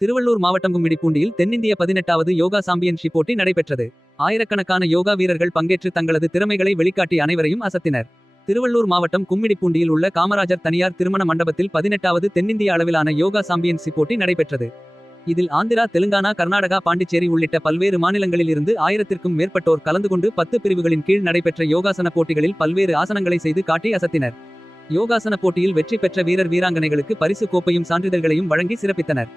திருவள்ளூர் மாவட்டம் கும்மிடிப்பூண்டியில் தென்னிந்திய 18வது யோகா சாம்பியன்ஷிப் போட்டி நடைபெற்றது. ஆயிரக்கணக்கான யோகா வீரர்கள் பங்கேற்று தங்களது திறமைகளை வெளிக்காட்டி அனைவரையும் அசத்தினர். திருவள்ளூர் மாவட்டம் கும்மிடிப்பூண்டியில் உள்ள காமராஜர் தனியார் திருமண மண்டபத்தில் 18வது தென்னிந்திய அளவிலான யோகா சாம்பியன்ஷிப் போட்டி நடைபெற்றது. இதில் ஆந்திரா, தெலுங்கானா, கர்நாடகா, பாண்டிச்சேரி உள்ளிட்ட பல்வேறு மாநிலங்களில் இருந்து 1000த்திற்கும் மேற்பட்டோர் கலந்து கொண்டு 10 பிரிவுகளின் கீழ் நடைபெற்ற யோகாசன போட்டிகளில் பல்வேறு ஆசனங்களை செய்து காட்டி அசத்தினர். யோகாசன போட்டியில் வெற்றி பெற்ற வீரர் வீராங்கனைகளுக்கு பரிசு கோப்பையும் சான்றிதழ்களையும் வழங்கி சிறப்பித்தனர்.